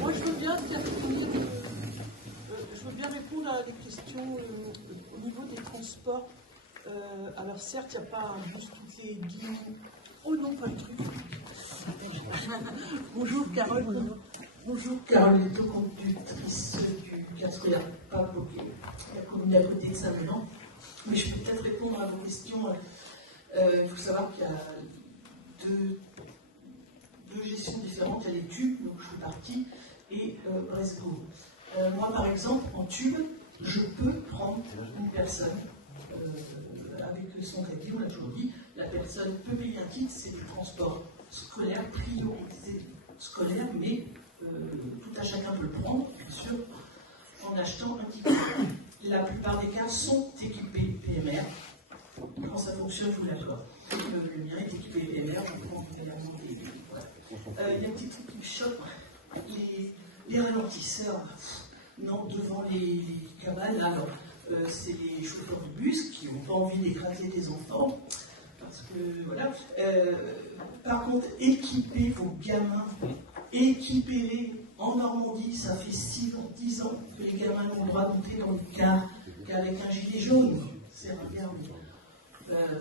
Moi, je veux bien répondre à des questions au niveau des transports. Alors certes, il n'y a pas un bus toutes les 10 minutes. Oh non, pas le truc. Bonjour Carole. Bonjour Carole, conductrice du 4 pas bloqué. La commune à côté de Saint-Mélan. Mais je peux peut-être répondre à vos questions. Il faut savoir qu'il y a deux gestions différentes. Il y a les tubes, donc je suis partie, et Bresgo. Moi, par exemple, en tube, je peux prendre une personne avec son crédit, on l'a toujours dit, la personne peut payer un titre, c'est du transport scolaire, priorisé scolaire, mais tout à chacun peut le prendre, bien sûr, en achetant un ticket. La plupart des cas sont équipés PMR. Comment ça fonctionne, je vous l'accorde. Le mien est équipé PMR, je prends régulièrement des... Voilà. Il y a un petit truc qui me choque, les ralentisseurs, non, devant les cabanes, là, c'est les chauffeurs de bus qui n'ont pas envie d'écraser des enfants, parce que, voilà. Par contre, équipez vos gamins, équipez-les. En Normandie, ça fait 6 ans, 10 ans que les gamins ont le droit de monter dans le car qu'avec un gilet jaune. C'est regarde.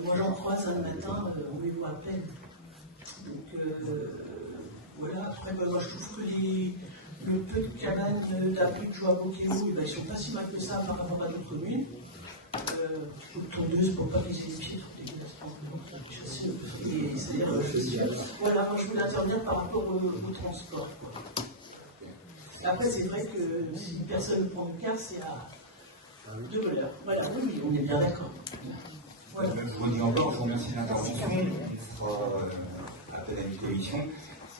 Moi, j'en croise un matin, on les voit à peine. Donc, voilà. Après, moi, je trouve que le peu de cabanes d'abri de joie à Bockéo, ils ne sont pas si mal que ça par rapport à d'autres communes. Une tondeuse pour ne pas laisser les pieds sur des chaussures. Voilà, moi, je voulais intervenir par rapport au transport. Après, c'est vrai que si une personne prend le car, c'est à 2 voleurs. Voilà, oui, on est bien d'accord. Voilà. Je vous dis encore, je vous remercie de l'intervention. On fera appel à une commission.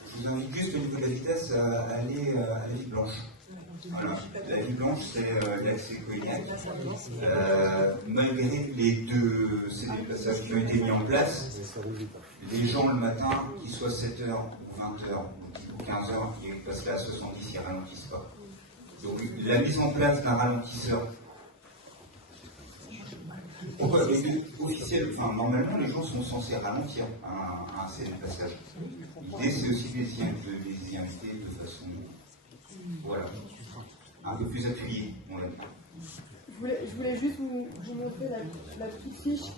Je vous invite juste au niveau de la vitesse à aller à la Ville Blanche. Voilà. La Ville Blanche, c'est l'accès Colignac. Malgré les deux passages qui ont été mis en place, les gens le matin, qu'ils soient 7h ou 20h ou 15h, qui passeraient à 70, ils ne ralentissent pas. Donc la mise en place d'un ralentisseur, pourquoi officiel, enfin, normalement les gens sont censés ralentir à un certain passage. L'idée c'est aussi de les y inviter de façon, voilà, un peu plus appuyée, on l'a dit. Je voulais juste vous montrer la petite fiche,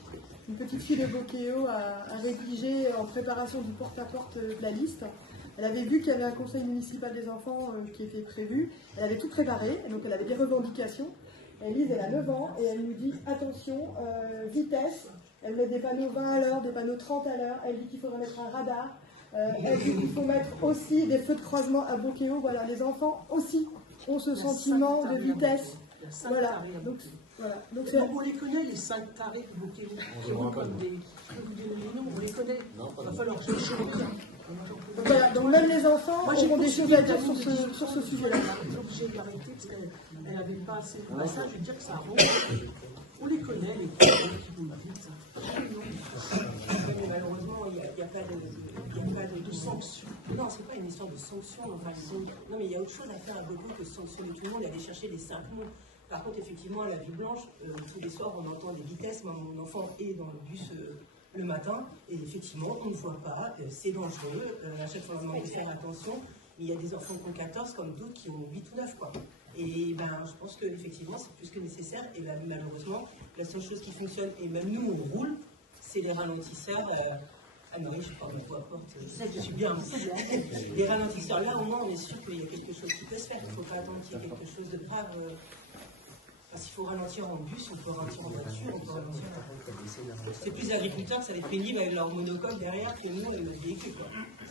une petite fille de Bockéo à rédiger en préparation du porte-à-porte de la liste. Elle avait vu qu'il y avait un conseil municipal des enfants qui était prévu. Elle avait tout préparé, donc elle avait des revendications. Elise, elle a 9 ans et elle nous dit attention, vitesse. Elle met des panneaux 20 à l'heure, des panneaux 30 à l'heure. Elle dit qu'il faudrait mettre un radar. Elle dit qu'il faut mettre aussi des feux de croisement à Bockéo. Voilà, les enfants aussi ont ce sentiment de vitesse. Voilà. Donc, on les connaît, les 5 tarés de Bockéo. Je peux vous donner les noms, on les connaît. Il va falloir chercher les noms. Voilà, donc même les enfants auront des choses à dire sur ce sujet-là. Elle est obligée d'arrêter parce qu'elle n'avait pas assez de passage. Je veux dire que ça arrange. On les connaît, les gens qui vous disent ça. Mais malheureusement, il n'y a pas de sanction. Non, ce n'est pas une histoire de sanction. Enfin, non, mais il y a autre chose à faire à Bockéo que de sanctionner tout le monde et aller chercher les 5 mots. Par contre, effectivement, à la Ville Blanche, tous les soirs, on entend des vitesses. Moi, mon enfant est dans le bus le matin, et effectivement, on ne voit pas, c'est dangereux, à chaque fois on demande de faire attention, mais il y a des enfants qui ont 14 comme d'autres qui ont 8 ou 9, quoi. Et ben, je pense qu'effectivement, c'est plus que nécessaire, et ben, malheureusement, la seule chose qui fonctionne, et même nous, on roule, c'est les ralentisseurs. Ah non, je parle de porte, je suis bien. Les ralentisseurs, là, au moins, on est sûr qu'il y a quelque chose qui peut se faire, il ne faut pas attendre qu'il y ait quelque chose de grave. S'il faut ralentir en bus, on peut ralentir en voiture, on peut ralentir. C'est plus les agriculteurs que ça les pénible avec leur monocoque derrière que nous, le véhicule.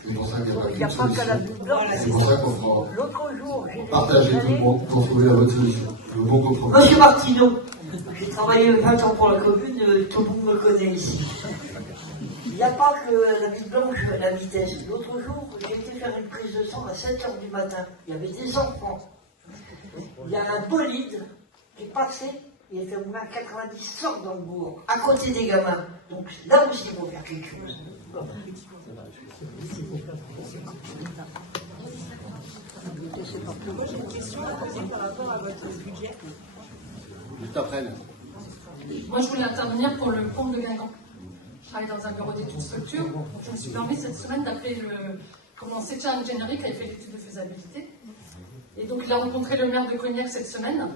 C'est pour ça qu'il n'y a pas qu'à la Ville Blanche. C'est pour ça qu'on fera L'autre jour, partager tout le monde pour trouver la bonne solution. Le bon compromis. Monsieur Martineau, j'ai travaillé 20 ans pour la commune, tout le monde me connaît ici. Il n'y a pas que la Ville Blanche, la vitesse. L'autre jour, j'ai été faire une prise de sang à 7h du matin. Il y avait des enfants. Il y a un bolide qui est passé, il était au moins 90 sorts dans le bourg, à côté des gamins. Donc là aussi, il faut faire quelque chose. Moi, j'ai une question à poser par rapport à votre budget. Juste après. Moi, je voulais intervenir pour le pont de Guingamp. travaille dans un bureau d'études structure. Donc je me suis permis cette semaine d'appeler Sétian Ingénierie qui avait fait l'étude de faisabilité. Et donc il a rencontré le maire de Cognac cette semaine.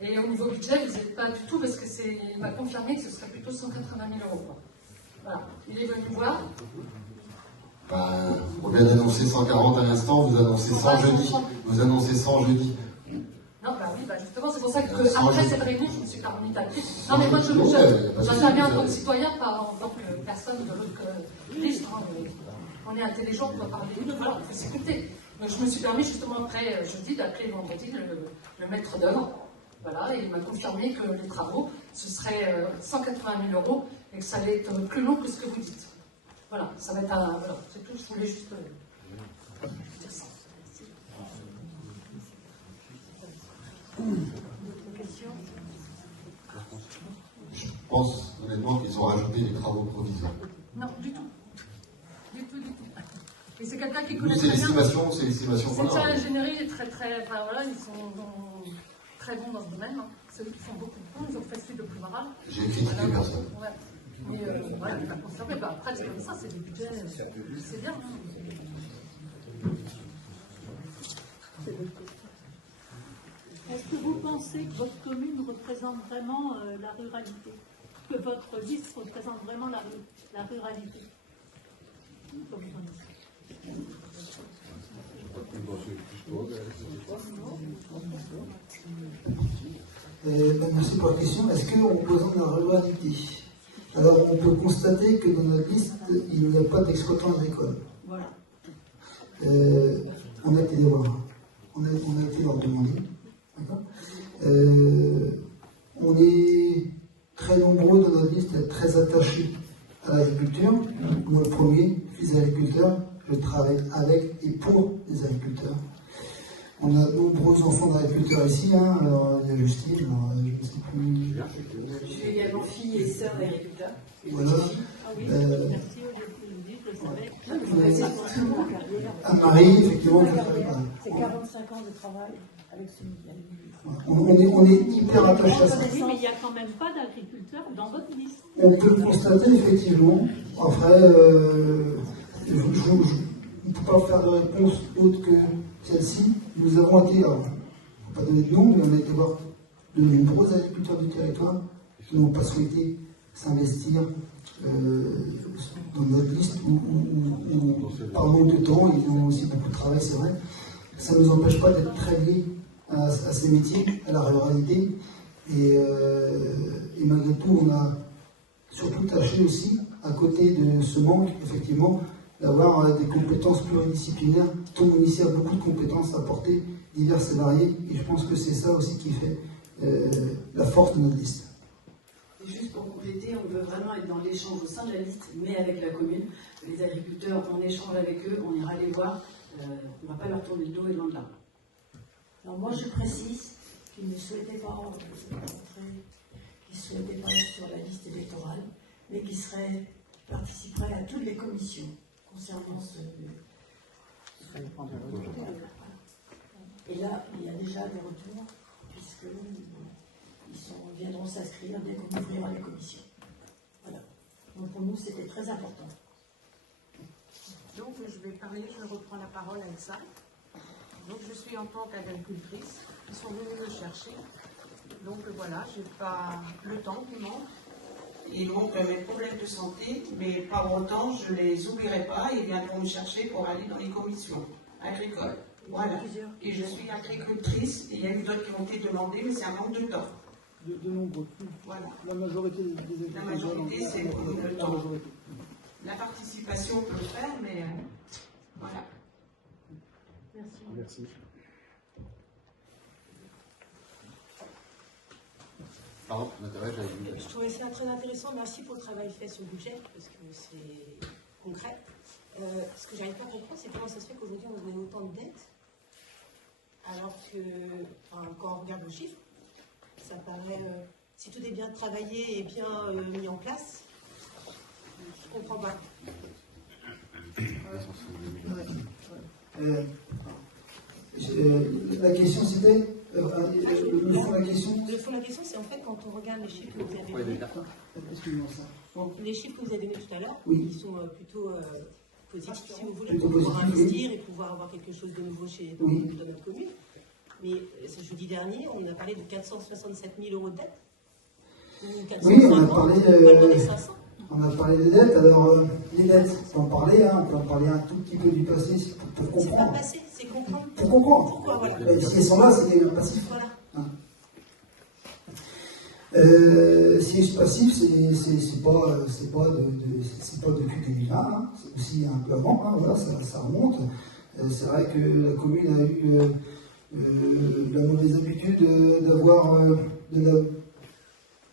Et au niveau budget, vous n'êtes pas du tout, parce que il m'a confirmé que ce serait plutôt 180 000 euros. Quoi. Voilà. Il est venu voir. On vient d'annoncer 140 à l'instant, vous annoncez 100 jeudi. Vous annoncez 100 jeudi. Non, bah oui, justement, c'est pour ça qu'après cette réunion, je me suis permis d'appeler. Non, mais moi, j'interviens en tant que citoyen, pas en tant que personne de l'autre liste. On est intelligent, on doit parler, voilà, on peut s'écouter. Donc je me suis permis justement après jeudi d'appeler vendredi le maître d'œuvre. Voilà, et il m'a confirmé que les travaux, ce serait 180 000 euros et que ça allait être plus long que ce que vous dites. Voilà, ça va être un. Voilà, c'est tout, je voulais juste dire ça. D'autres questions? Je pense honnêtement qu'ils ont rajouté les travaux provisoires. Non, du tout. Du tout. Et c'est quelqu'un qui connaît C'est très bien. l'estimation. C'est ça, l'ingénierie est très. Enfin voilà, ils sont très bons dans ce domaine. Hein. C'est eux qui font beaucoup de points, ils ont fait celui de Plumaral. J'ai critiqué personne. Ouais. Mais voilà, il va confirmer. Bah, après, c'est comme ça, c'est des budgets. C'est bien. Hein. Est-ce que vous pensez que votre commune représente vraiment la ruralité? Que votre liste représente vraiment la ruralité? Comme vous en dites. Merci pour la question. Est-ce qu'on représente la ruralité? Alors, on peut constater que dans notre liste, il n'y a pas d'exploitant agricole. Voilà. On a été les voir. On a été leur demander. On est très nombreux dans notre liste à être très attachés à l'agriculture. Moi, le premier, fils d'agriculteur, je travaille avec et pour les agriculteurs. On a de nombreux enfants d'agriculteurs ici, hein. Alors, il y a Justine, alors, je ne sais plus. Je suis également fille et sœur d'agriculteurs. Voilà. Ah oui, merci, je savais. Anne-Marie, effectivement, c'est 45 ans de travail avec ce milieu. On est hyper attaché à ça. Mais il n'y a quand même pas d'agriculteurs dans votre liste. On peut le constater, effectivement. Après, on ne peut pas faire de réponse autre que celle-ci. Nous avons été, alors, on ne va pas donner de nom, mais on a été voir de nombreux agriculteurs du territoire qui n'ont pas souhaité s'investir dans notre liste où, par manque de temps, ils ont aussi beaucoup de travail, c'est vrai. Ça ne nous empêche pas d'être très liés à ces métiers, à la ruralité. Et malgré tout, on a surtout tâché aussi, à côté de ce manque, effectivement, d'avoir des compétences pluridisciplinaires. Ton ministère a beaucoup de compétences à apporter, diverses et variées, et je pense que c'est ça aussi qui fait la force de notre liste. Et juste pour compléter, on veut vraiment être dans l'échange au sein de la liste, mais avec la commune. Les agriculteurs, on échange avec eux, on ira les voir, on ne va pas leur tourner le dos et loin de là. Alors moi je précise qu'ils ne souhaitaient pas rentrer, qu'ils ne souhaitaient pas être sur la liste électorale, mais qui participeraient à toutes les commissions concernant ce... Et là, il y a déjà des retours, puisqu'ils viendront s'inscrire dès qu'on ouvrira les commissions. Voilà. Donc pour nous, c'était très important. Donc je vais parler, je reprends la parole à Elsa. Donc je suis en tant qu'agricultrice, ils sont venus me chercher. Donc voilà, j'ai pas le temps qui manque. Et donc mes problèmes de santé, mais pas pour autant, je les oublierai pas, ils viendront me chercher pour aller dans les commissions agricoles. Voilà. Et je suis agricultrice, et il y a eu d'autres qui ont été demandés, mais c'est un manque de temps. De nombreux. Voilà. La majorité des La majorité, c'est le temps. La participation, on peut le faire, mais voilà. Merci. Merci. Pardon, Je trouvais ça très intéressant. Merci pour le travail fait sur le budget, parce que c'est concret. Ce que j'arrive pas à comprendre, c'est comment ça se fait qu'aujourd'hui on ait autant de dettes, alors que, enfin, quand on regarde le chiffre, ça paraît, si tout est bien travaillé et bien mis en place, je comprends pas. La question c'était Le fond de la question. Le fond de la question, c'est en fait quand on regarde les chiffres que vous avez donnés. Les chiffres que vous avez donnés tout à l'heure, qui sont plutôt positifs, si vous voulez, pour pouvoir investir et pouvoir avoir quelque chose de nouveau dans notre commune. Mais ce jeudi dernier, on a parlé de 467 000 € de dette. Oui, on a parlé des dettes. Alors, les dettes, on peut en parler un tout petit peu du passé pour comprendre. C'est pas passé, c'est comprendre. Pour comprendre. Pourquoi, voilà. Si elles sont là, c'est un passif. Voilà. Si c'est passif, c'est pas depuis 2020, hein. C'est aussi un peu avant, hein, voilà, ça remonte. C'est vrai que la commune a eu la mauvaise habitude d'avoir de la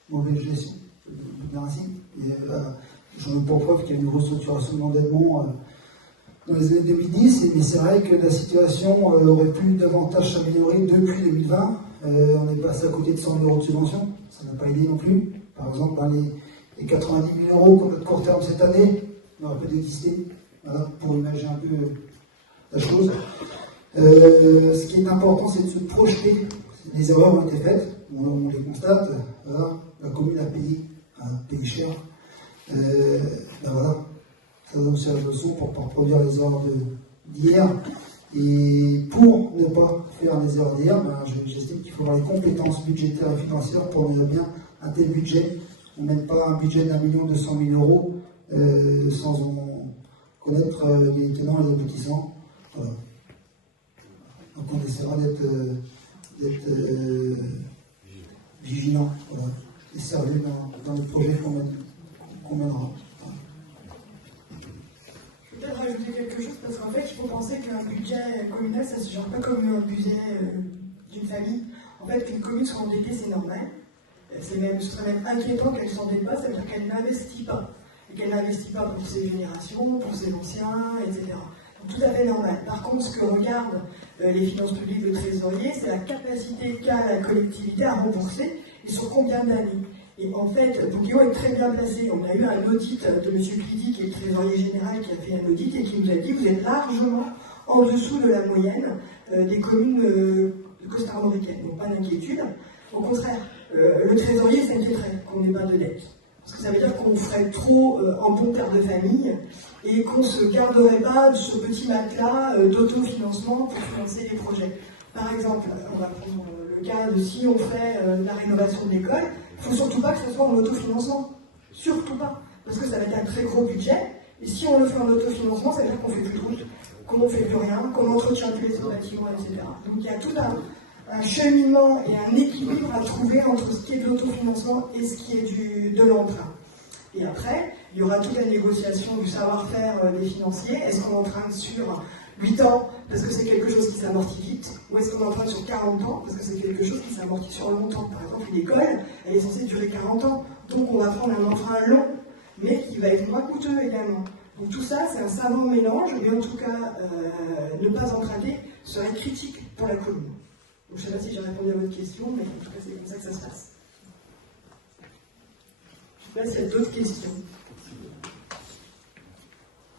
mauvaise gestion, de ainsi. J'en ai pour preuve qu'il y a une restructuration de l'endettement dans les années 2010, mais c'est vrai que la situation aurait pu davantage s'améliorer depuis 2020. On est passé à côté de 100 € de subvention, ça n'a pas aidé non plus. Par exemple, les 90 000 € qu'on a de court terme cette année n'auraient pas existé, voilà, pour imaginer un peu la chose. Ce qui est important, c'est de se projeter. Les erreurs ont été faites, on les constate. Voilà, la commune a payé cher. Voilà, ça donne aussi la leçon pour ne pas reproduire les erreurs d'hier. Et pour ne pas faire les erreurs d'hier, j'estime qu'il faut avoir les compétences budgétaires et financières pour mener bien un tel budget. On ne met pas un budget d'1 200 000 € sans en connaître les tenants et les aboutissants. Voilà. Donc on essaiera d'être vigilant, voilà, et sérieux dans les projets qu'on mènera. Peut-être rajouter quelque chose, parce qu'en fait, il faut penser qu'un budget communal, ça ne se gère pas comme un budget d'une famille. En fait, qu'une commune soit endettée, c'est normal. Ce serait même inquiétant qu'elle ne s'endette pas, c'est-à-dire qu'elle n'investit pas. Et qu'elle n'investit pas pour ses générations, pour ses anciens, etc. Donc, tout à fait normal. Par contre, ce que regardent les finances publiques de trésorier, c'est la capacité qu'a la collectivité à rembourser et sur combien d'années. Et en fait, Bouguéo est très bien placé. On a eu un audit de M. Clidy, qui est le trésorier général, qui a fait un audit et qui nous a dit que vous êtes largement en dessous de la moyenne des communes costarmoricaines. Donc pas d'inquiétude. Au contraire, le trésorier s'inquiéterait qu'on n'ait pas de dette. Parce que ça veut dire qu'on ferait trop en bon père de famille et qu'on ne se garderait pas de ce petit matelas d'autofinancement pour financer les projets. Par exemple, on va prendre le cas de si on fait la rénovation de l'école, il ne faut surtout pas que ce soit en autofinancement. Surtout pas. Parce que ça va être un très gros budget. Et si on le fait en autofinancement, ça veut dire qu'on ne fait plus de route, qu'on ne fait plus rien, qu'on n'entretient plus les bâtiments, etc. Donc il y a tout un cheminement et un équilibre à trouver entre ce qui est de l'autofinancement et ce qui est de l'emprunt. Et après, il y aura toute la négociation du savoir-faire des financiers. Est-ce qu'on emprunte sur 8 ans parce que c'est quelque chose qui s'amortit vite, ou est-ce qu'on emprunte sur 40 ans parce que c'est quelque chose qui s'amortit sur longtemps? Par exemple, une école, elle est censée durer 40 ans, donc on va prendre un emprunt long, mais qui va être moins coûteux également. Donc tout ça, c'est un savant mélange, mais en tout cas, ne pas emprunter serait critique pour la commune. Donc, je ne sais pas si j'ai répondu à votre question, mais en tout cas, c'est comme ça que ça se passe. Je ne sais pas s'il y a d'autres questions.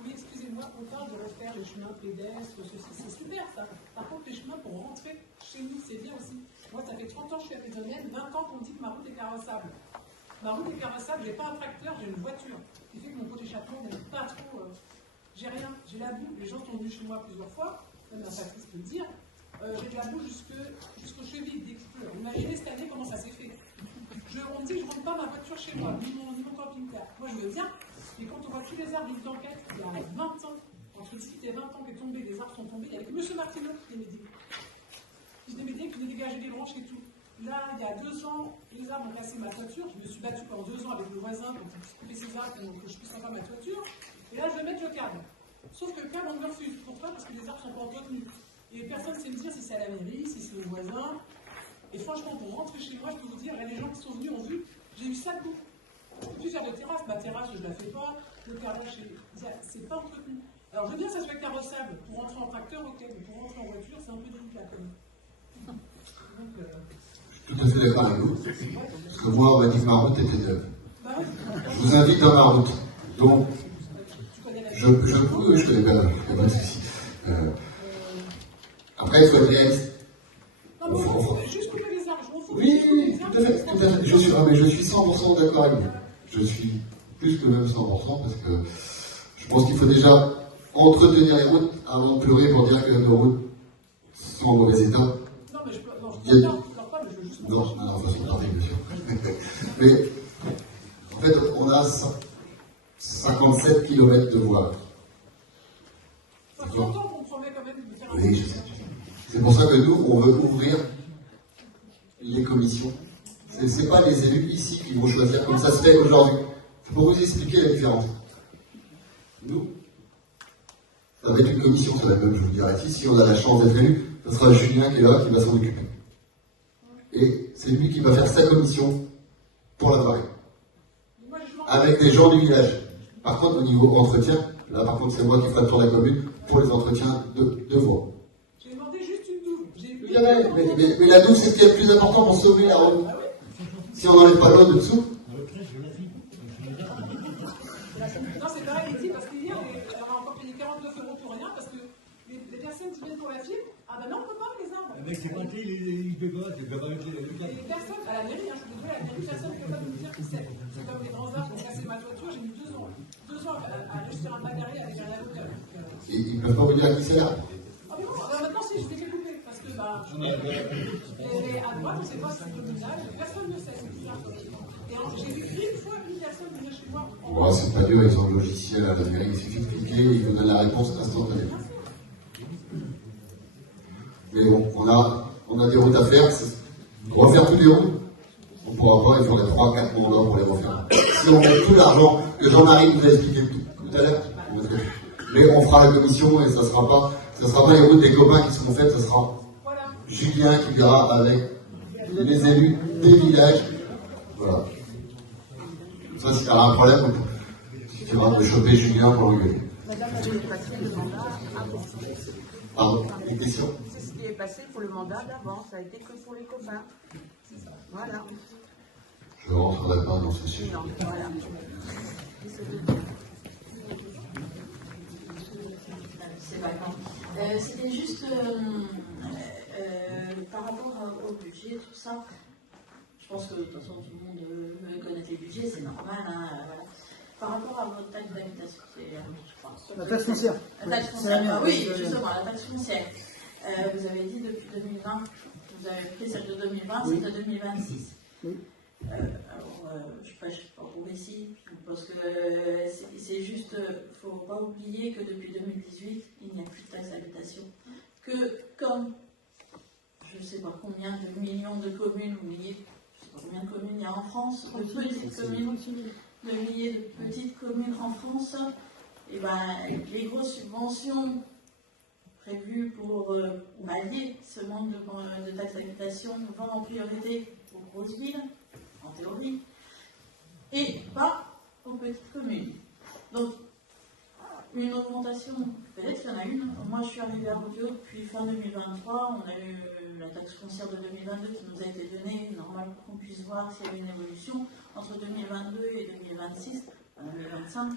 Oui, excusez-moi, on parle de refaire les chemins pédestres, c'est super ça. Par contre, les chemins pour rentrer chez nous, c'est bien aussi. Moi, ça fait 30 ans que je suis artisanienne, 20 ans qu'on me dit que ma route est carrossable. Ma route est carrossable, j'ai pas un tracteur, j'ai une voiture. Ce qui fait que mon pot d'échappement n'est pas trop. J'ai rien, j'ai la boue. Les gens sont venus chez moi plusieurs fois, même la Patrice peut le dire. J'ai de la boue jusqu'aux chevilles dès que je pleure. Imaginez cette année comment ça s'est fait. On me dit que je ne rentre pas ma voiture chez moi, ni mon camping-car. Moi je veux bien, mais quand on voit tous les arbres d'île d'enquête, il y a 20 ans, entre 18 et 20 ans qui est tombé, les arbres sont tombés, il y avait M. Martineau qui venait m'aider. Qui venait m'aider, qui venait dégager des branches et tout. Là, il y a 2 ans, les arbres ont cassé ma toiture. Je me suis battue pendant 2 ans avec le voisin pour couper ces arbres pour que je puisse avoir ma toiture. Et là, je vais mettre le câble. Sauf que le câble, on me refuse. Pourquoi? Parce que les arbres sont pas entretenus. Et personne ne sait me dire si c'est à la mairie, si c'est au voisin. Et franchement, pour rentrer chez moi, je peux vous dire, les gens qui sont venus ont vu, j'ai eu ça de bout. Plusieurs de terrasse. Ma terrasse, je ne la fais pas. Le carrelage, c'est pas entretenu. Alors, je veux bien que ça soit carrossable. Pour rentrer en tracteur, ok. Mais pour rentrer en voiture, c'est un peu délicat quand même. Donc, je suis tout à fait d'accord avec vous. Parce que moi, on m'a dit que ma route était neuve. Je vous invite dans ma route. Donc, je connais pas de souci. Après, il faut être réaliste. Non, mais Oui, tout à fait, tout à fait. Je suis 100% d'accord avec vous. Je suis plus que même 100% parce que je pense qu'il faut déjà entretenir les routes avant de pleurer pour dire que nos routes sont en mauvais état. Non, mais je pleure pas, mais je veux juste... Non, façon de parler, bien sûr. Mais, en fait, on a 57 km de voies. Ça fait longtemps qu'on promet quand même de faire un... Oui, je sais. C'est pour ça que nous, on veut ouvrir les commissions. Ce n'est pas les élus ici qui vont choisir comme ça se fait aujourd'hui. C'est pour vous expliquer la différence. Nous, ça va être une commission, ça va être même, je vous dirai ici, si on a la chance d'être élu, ce sera Julien qui est là, qui va s'en occuper. Et c'est lui qui va faire sa commission pour la Paris. Avec des gens du village. Par contre, au niveau entretien, là par contre c'est moi qui ferai le tour de la commune pour les entretiens de voies. J'ai demandé juste une douve. Mais la douve, c'est ce qui est le plus important pour sauver la route. Si on n'enlève pas l'eau de dessous. Non, c'est pareil ici, parce qu'hier, on a encore payé 49 € pour rien, parce que les personnes qui viennent pour la fibre, ah ben non, on ne peut pas les arbres. Mais c'est pas les bégots, c'est pas avec les Les personnes, à la mairie, je suis désolée, à la mairie, personne ne peut pas nous dire qui c'est. C'est comme les grands arbres qui ont cassé ma toiture, j'ai mis 2 ans. 2 ans à aller sur un bagarre avec un avocat. Et ils ne peuvent pas vous dire qui c'est là. Ah mais bon, alors maintenant si, je vais les couper, parce que bah, et à droite, on ne sait pas si c'est communal, personne ne sait, c'est bizarre. Et j'ai vu une fois une personne venir chez moi. Bon, c'est pas dur, ils ont le logiciel à la mairie, il suffit de cliquer, ils vous donnent la réponse instantanément. Mais bon, on a des routes à faire, refaire toutes les routes, on ne pourra pas, il faudrait 3-4 mandats pour les refaire. Si on met tout l'argent que Jean-Marie nous a expliqué tout à l'heure, mais on fera la commission et ça sera pas les routes des copains qui seront faites, ça sera Julien qui verra avec les élus des villages. Voilà. Ça, s'il y a un problème, il suffira de choper Julien pour l'engueuler. Madame avait passé le mandat avant. Pardon, des questions? C'est ce qui est passé pour le mandat d'avant, ça a été que pour les copains. Voilà. Je ne rentrerai pas dans ce sujet. Non, voilà. C'est vacant. C'était juste par rapport au budget, tout ça. Je pense que de toute façon tout le monde connaît les budgets, c'est normal. Hein, voilà. Par rapport à votre taxe d'habitation, la taxe foncière. La taxe foncière, oui, justement, la taxe foncière. Vous avez dit depuis 2020, vous avez pris celle de 2020, celle de 2026. Oui. Alors, je prêche pas pour ici, parce que c'est juste, il ne faut pas oublier que depuis 2018, il n'y a plus de taxe d'habitation. Que comme, je ne sais pas combien de millions de communes, ou milliers, je ne sais pas combien de communes il y a en France, de petites communes, de milliers de petites communes en France, et ben, les grosses subventions prévues pour pallier ce manque de taxe d'habitation vont en priorité aux grosses villes, en théorie, et pas aux petites communes. Donc, une augmentation, peut-être qu'il y en a une. Moi, je suis arrivée à Roudio depuis fin 2023. On a eu la taxe foncière de 2022 qui nous a été donnée, normal pour qu'on puisse voir s'il y avait une évolution. Entre 2022 et 2026, 2025,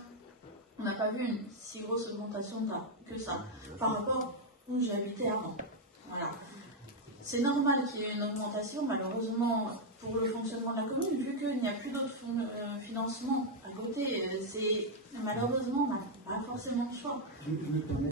on n'a pas vu une si grosse augmentation que ça, par rapport où j'habitais avant. Voilà. C'est normal qu'il y ait une augmentation, malheureusement, pour le fonctionnement de la commune, vu qu'il n'y a plus d'autres financements à côté. C'est malheureusement, on n'a pas forcément le choix.